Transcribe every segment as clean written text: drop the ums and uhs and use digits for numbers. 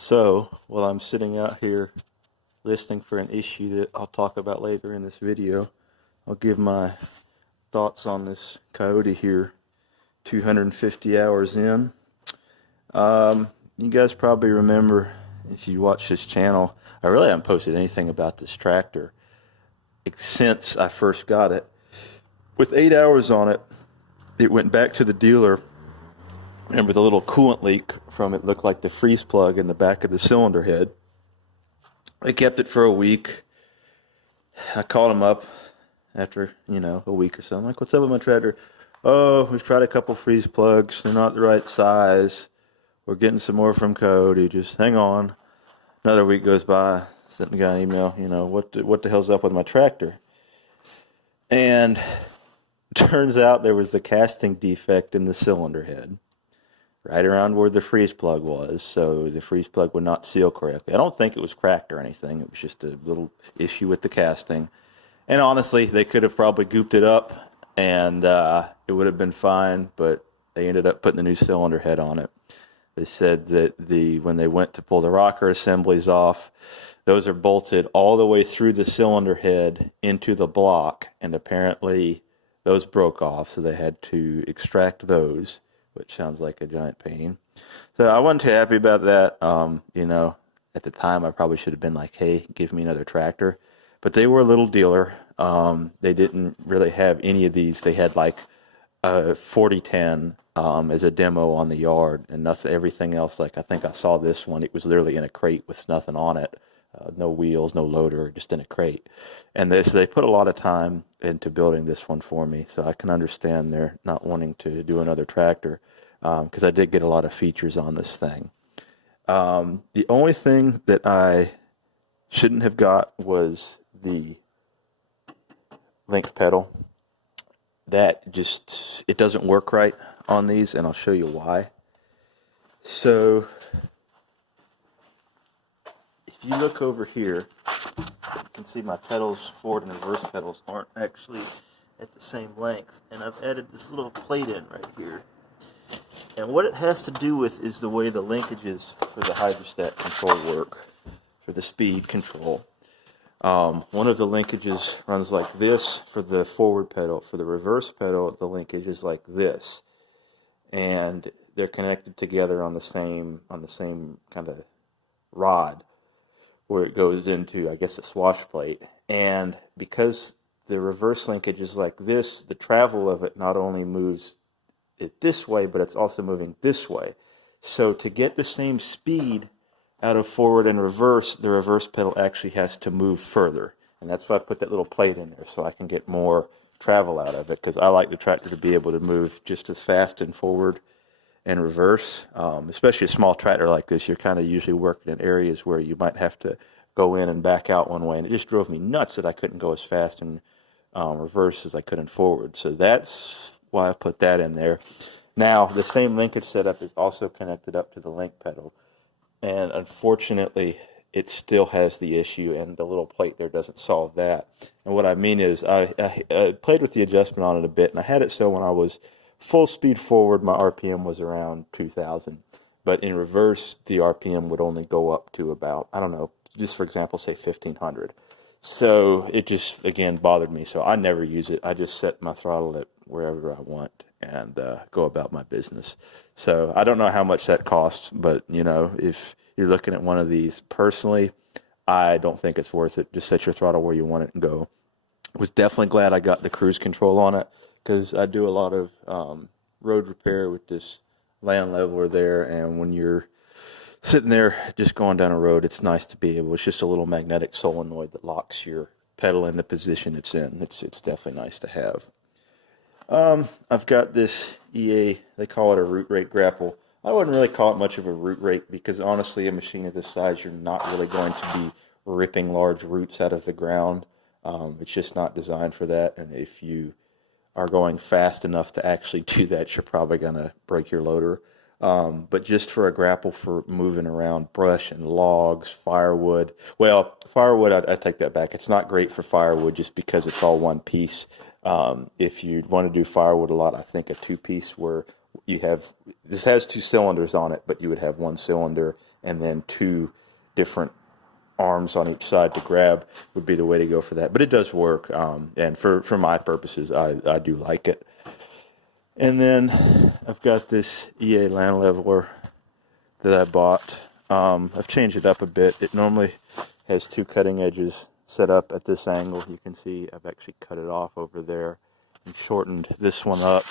So, while I'm sitting out here listening for an issue that I'll talk about later in this video, I'll give my thoughts on this Kioti here, 250 hours in. You guys probably remember, if you watch this channel, I really haven't posted anything about this tractor since I first got it. With 8 hours on it, it went back to the dealer. Remember the little coolant leak from it looked like the freeze plug in the back of the cylinder head. I kept it for a week. I called him up after, a week or so. I'm like, what's up with my tractor? Oh, we've tried a couple freeze plugs. They're not the right size. We're getting some more from Kioti. Just hang on. Another week goes by. Sent the guy an email, what the hell's up with my tractor? And it turns out there was the casting defect in the cylinder head, right around where the freeze plug was, so the freeze plug would not seal correctly. I don't think it was cracked or anything. It was just a little issue with the casting. And honestly, they could have probably gooped it up, and it would have been fine, but they ended up putting the new cylinder head on it. They said that when they went to pull the rocker assemblies off, those are bolted all the way through the cylinder head into the block, and apparently those broke off, so they had to extract those, which sounds like a giant pain. So I wasn't too happy about that. At the time I probably should have been like, hey, give me another tractor. But they were a little dealer. They didn't really have any of these. They had like a 4010 as a demo on the yard, and nothing, everything else. Like I think I saw this one. It was literally in a crate with nothing on it. No wheels, no loader, just in a crate. And they put a lot of time into building this one for me, so I can understand they're not wanting to do another tractor, because I did get a lot of features on this thing. The only thing that I shouldn't have got was the link pedal. That just, it doesn't work right on these, and I'll show you why. So if you look over here, you can see my pedals, forward and reverse pedals, aren't actually at the same length. And I've added this little plate in right here. And what it has to do with is the way the linkages for the hydrostat control work, for the speed control. One of the linkages runs like this for the forward pedal. For the reverse pedal, the linkage is like this. And they're connected together on the same kind of rod, where it goes into, I guess, a swash plate. And because the reverse linkage is like this, the travel of it not only moves it this way, but it's also moving this way. So to get the same speed out of forward and reverse, the reverse pedal actually has to move further. And that's why I put that little plate in there, so I can get more travel out of it, because I like the tractor to be able to move just as fast in forward and reverse. Especially a small tractor like this, you're kind of usually working in areas where you might have to go in and back out one way, and it just drove me nuts that I couldn't go as fast in reverse as I could in forward. So that's why I put that in there. Now, the same linkage setup is also connected up to the link pedal, and unfortunately it still has the issue, and the little plate there doesn't solve that. And what I mean is I played with the adjustment on it a bit, and I had it so when I was full speed forward, my RPM was around 2,000. But in reverse, the RPM would only go up to about, I don't know, just for example, say 1,500. So it just, again, bothered me. So I never use it. I just set my throttle at wherever I want and go about my business. So I don't know how much that costs, but, if you're looking at one of these personally, I don't think it's worth it. Just set your throttle where you want it and go. I was definitely glad I got the cruise control on it, because I do a lot of road repair with this land leveler there, and when you're sitting there just going down a road, it's nice to be able, it's just a little magnetic solenoid that locks your pedal in the position it's in. It's definitely nice to have. I've got this EA, they call it a root rate grapple. I wouldn't really call it much of a root rate, because honestly, a machine of this size, you're not really going to be ripping large roots out of the ground. It's just not designed for that, and if you are going fast enough to actually do that, you're probably going to break your loader. But just for a grapple for moving around brush and logs, firewood. Well, firewood, I take that back. It's not great for firewood just because it's all one piece. If you want to do firewood a lot, I think a two-piece where this has 2 cylinders on it, but you would have 1 cylinder and then 2 different arms on each side to grab would be the way to go for that. But it does work, and for my purposes, I do like it. And then I've got this EA land leveler that I bought. I've changed it up a bit. It normally has 2 cutting edges set up at this angle. You can see I've actually cut it off over there and shortened this one up.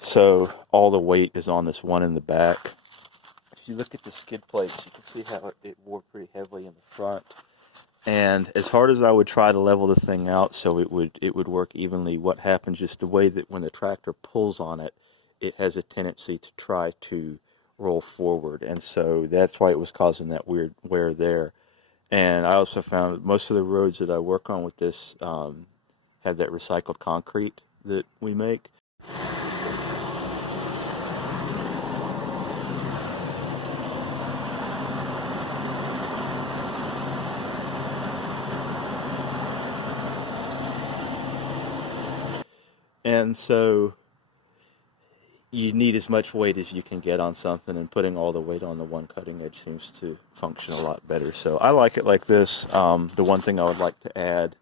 So all the weight is on this one in the back. If you look at the skid plates, you can see how it wore pretty heavily in the front. And as hard as I would try to level the thing out so it would work evenly, what happens just the way that when the tractor pulls on it, it has a tendency to try to roll forward. And so that's why it was causing that weird wear there. And I also found that most of the roads that I work on with this have that recycled concrete that we make. And so you need as much weight as you can get on something, and putting all the weight on the one cutting edge seems to function a lot better. So I like it like this. The one thing I would like to add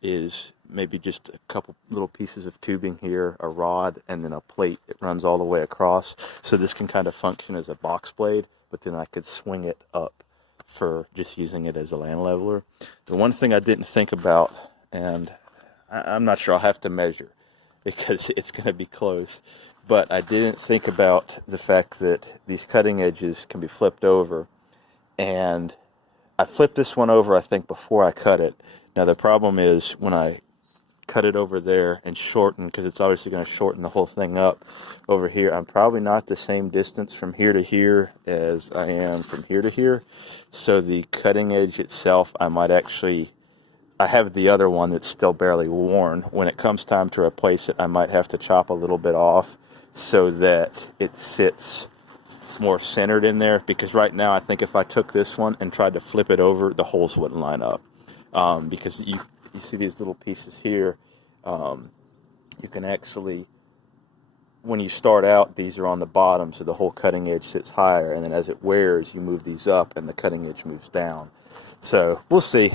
is maybe just a couple little pieces of tubing here, a rod, and then a plate that runs all the way across. So this can kind of function as a box blade, but then I could swing it up for just using it as a land leveler. The one thing I didn't think about, and I'm not sure, I'll have to measure because it's going to be close, but I didn't think about the fact that these cutting edges can be flipped over. And I flipped this one over, I think, before I cut it. Now the problem is when I cut it over there and shorten, because it's obviously going to shorten the whole thing up over here, I'm probably not the same distance from here to here as I am from here to here. So the cutting edge itself, I have the other one that's still barely worn. When it comes time to replace it, I might have to chop a little bit off so that it sits more centered in there, because right now I think if I took this one and tried to flip it over, the holes wouldn't line up. Because you see these little pieces here, you can actually, when you start out, these are on the bottom, so the whole cutting edge sits higher, and then as it wears, you move these up and the cutting edge moves down. So we'll see.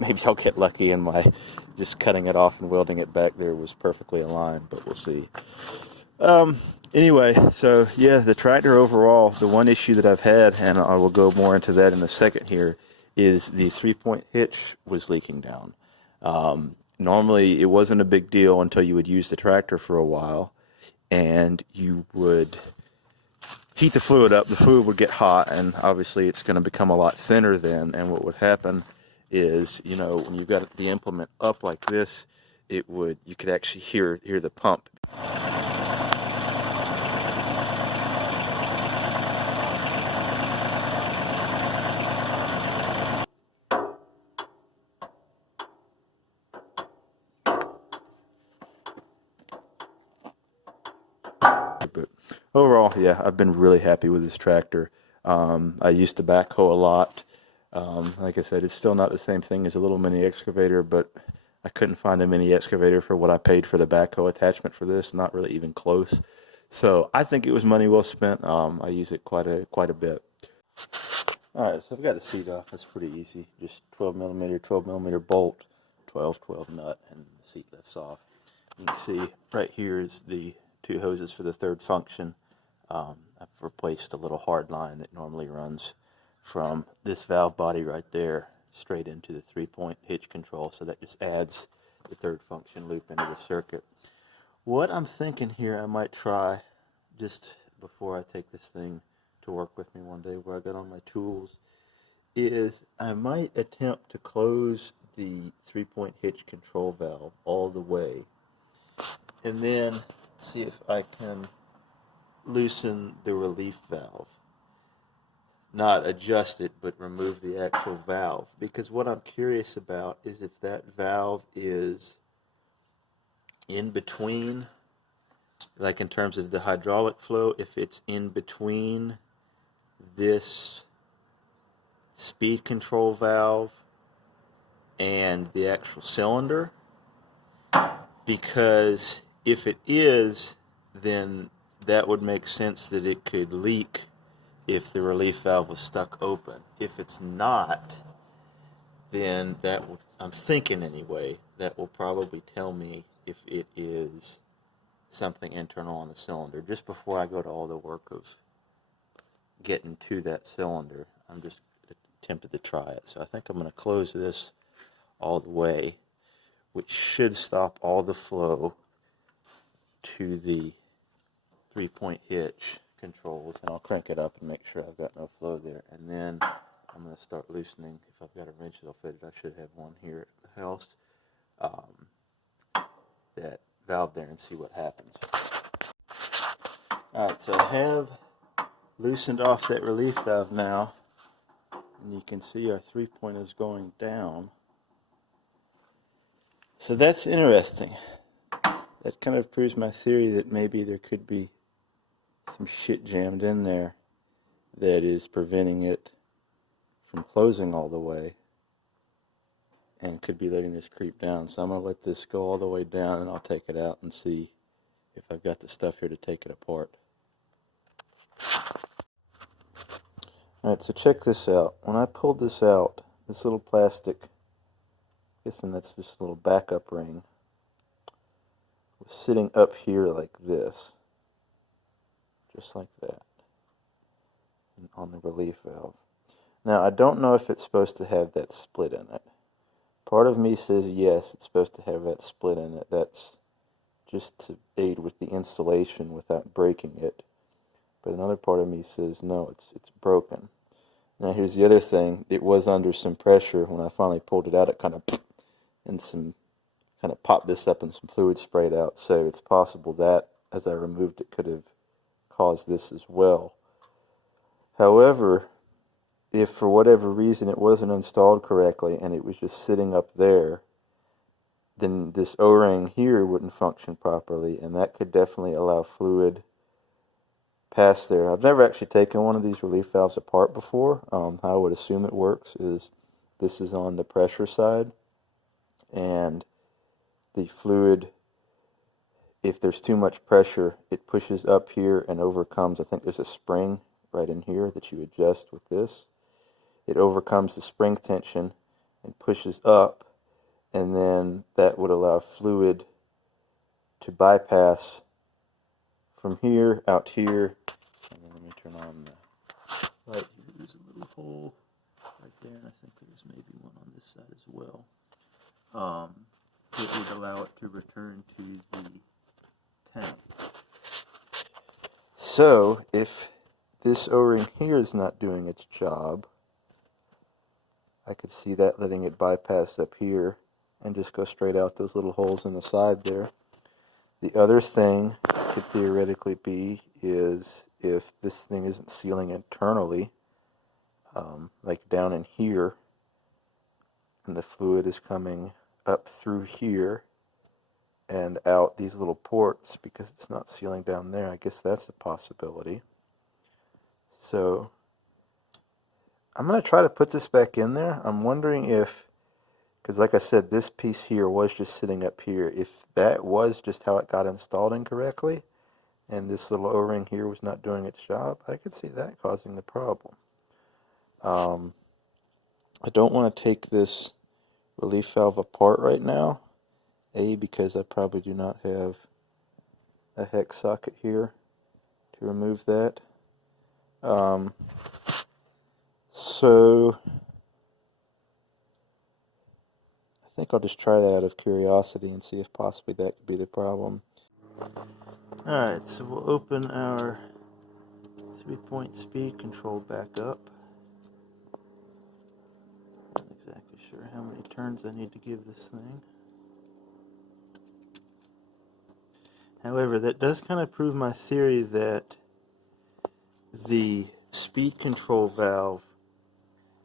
Maybe I'll get lucky and my just cutting it off and welding it back there was perfectly aligned, but we'll see. Anyway, so yeah, the tractor overall, the one issue that I've had, and I will go more into that in a second here, is the 3-point hitch was leaking down. Normally it wasn't a big deal until you would use the tractor for a while and you would heat the fluid up, the fluid would get hot, and obviously it's going to become a lot thinner then, and what would happen is, you know, when you've got the implement up like this, you could actually hear the pump. But overall, yeah, I've been really happy with this tractor. I used to backhoe a lot. Like I said, it's still not the same thing as a little mini excavator, but I couldn't find a mini excavator for what I paid for the backhoe attachment for this, not really even close. So I think it was money well spent. I use it quite a bit. Alright, so I've got the seat off. That's pretty easy. Just 12 millimeter bolt, 12 nut, and the seat lifts off. You can see right here is the 2 hoses for the third function. I've replaced a little hard line that normally runs from this valve body right there straight into the 3-point hitch control, so that just adds the third function loop into the circuit. What I'm thinking here I might try, just before I take this thing to work with me one day where I got on my tools, is I might attempt to close the 3-point hitch control valve all the way, and then see if I can loosen the relief valve. Not adjust it, but remove the actual valve. Because what I'm curious about is if that valve is in between, like in terms of the hydraulic flow, if it's in between this speed control valve and the actual cylinder. Because if it is, then that would make sense that it could leak if the relief valve was stuck open. If it's not, then that would, I'm thinking anyway, that will probably tell me if it is something internal on the cylinder. Just before I go to all the work of getting to that cylinder, I'm just tempted to try it. So I think I'm going to close this all the way, which should stop all the flow to the 3-point hitch controls, and I'll crank it up and make sure I've got no flow there. And then I'm going to start loosening. If I've got a wrench that'll fit it, I should have one here at the house. That valve there and see what happens. Alright, so I have loosened off that relief valve now, and you can see our 3-point is going down. So that's interesting. That kind of proves my theory that maybe there could be some shit jammed in there that is preventing it from closing all the way and could be letting this creep down. So I'm going to let this go all the way down, and I'll take it out and see if I've got the stuff here to take it apart. Alright, so check this out. When I pulled this out, this little plastic, guessing that's this little backup ring, was sitting up here like this, just like that, on the relief valve. Now, I don't know if it's supposed to have that split in it. Part of me says yes, it's supposed to have that split in it. That's just to aid with the installation without breaking it. But another part of me says no, it's broken. Now here's the other thing. It was under some pressure. When I finally pulled it out, it kind of popped this up and some fluid sprayed out. So it's possible that as I removed it could have caused this as well. However, if for whatever reason it wasn't installed correctly and it was just sitting up there, then this O-ring here wouldn't function properly, and that could definitely allow fluid past there. I've never actually taken one of these relief valves apart before. How I would assume it works is this is on the pressure side, and the fluid, if there's too much pressure, it pushes up here and overcomes, I think there's a spring right in here that you adjust with this. It overcomes the spring tension and pushes up, and then that would allow fluid to bypass from here out here. And then let me turn on the light. There's a little hole right there, and I think there's maybe one on this side as well. It would allow it to return to the tank. So if this O-ring here is not doing its job, I could see that letting it bypass up here and just go straight out those little holes in the side there. The other thing could theoretically be is if this thing isn't sealing internally, like down in here, and the fluid is coming up through here and out these little ports because it's not sealing down there. I guess that's a possibility. So I'm going to try to put this back in there. I'm wondering if, because like I said, this piece here was just sitting up here. If that was just how it got installed incorrectly, and this little O-ring here was not doing its job, I could see that causing the problem. I don't want to take this relief valve apart right now. A, because I probably do not have a hex socket here to remove that. So I think I'll just try that out of curiosity and see if possibly that could be the problem. Alright, so we'll open our 3-point speed control back up. Not exactly sure how many turns I need to give this thing. However, that does kind of prove my theory that the speed control valve,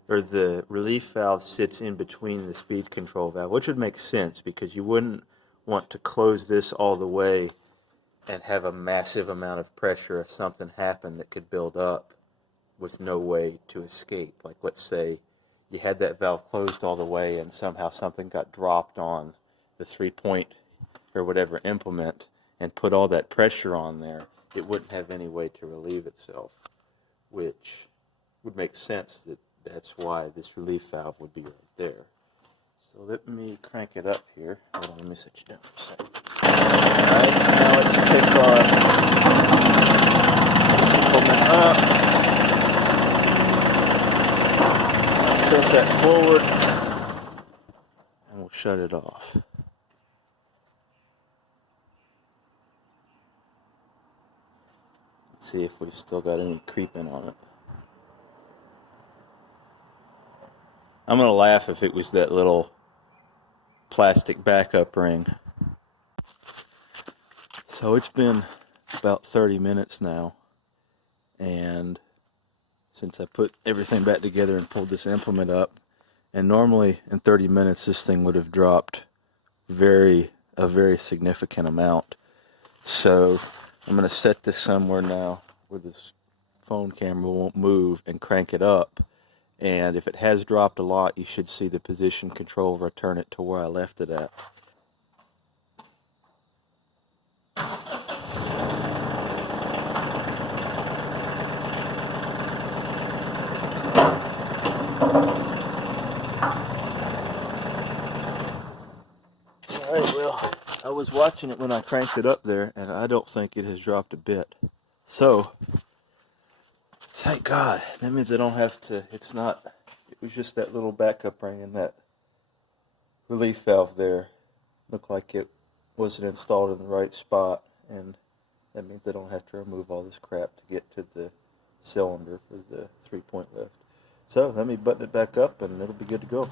or the relief valve, sits in between the speed control valve, which would make sense because you wouldn't want to close this all the way and have a massive amount of pressure if something happened that could build up with no way to escape. Like, let's say you had that valve closed all the way and somehow something got dropped on the 3-point or whatever implement and put all that pressure on there. it wouldn't have any way to relieve itself, which would make sense that that's why this relief valve would be right there. So let me crank it up here. Hold on, let me set you down for a second. Alright, now let's pick our implement up. Tilt that forward, and we'll shut it off. Let's see if we've still got any creeping on it. I'm going to laugh if it was that little plastic backup ring. So it's been about 30 minutes now, and since I put everything back together and pulled this implement up, and normally in 30 minutes this thing would have dropped a very significant amount. So I'm going to set this somewhere now where this phone camera won't move and crank it up. And if it has dropped a lot, you should see the position control return it to where I left it at. Alright, well, I was watching it when I cranked it up there, and I don't think it has dropped a bit. So, thank God. That means I don't have to, it was just that little backup ring and that relief valve there. Looked like it wasn't installed in the right spot, and that means I don't have to remove all this crap to get to the cylinder for the 3-point lift. So, let me button it back up and it'll be good to go.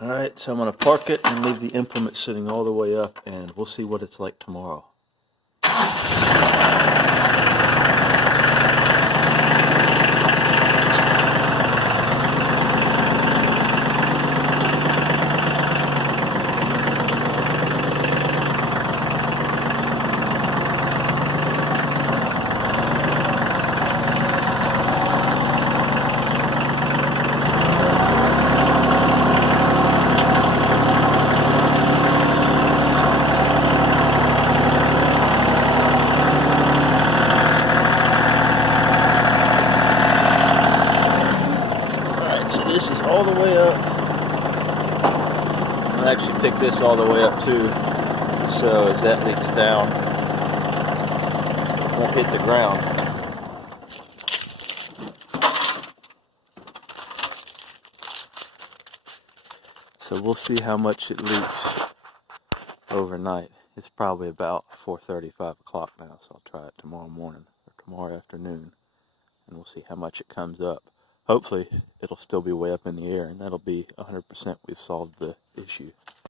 Alright, so I'm going to park it and leave the implement sitting all the way up, and we'll see what it's like tomorrow. This is all the way up. I'll actually pick this all the way up too, so as that leaks down, it won't hit the ground. So we'll see how much it leaks overnight. It's probably about 4:30, 5 o'clock now, so I'll try it tomorrow morning or tomorrow afternoon, and we'll see how much it comes up. Hopefully, it'll still be way up in the air, and that'll be 100% we've solved the issue.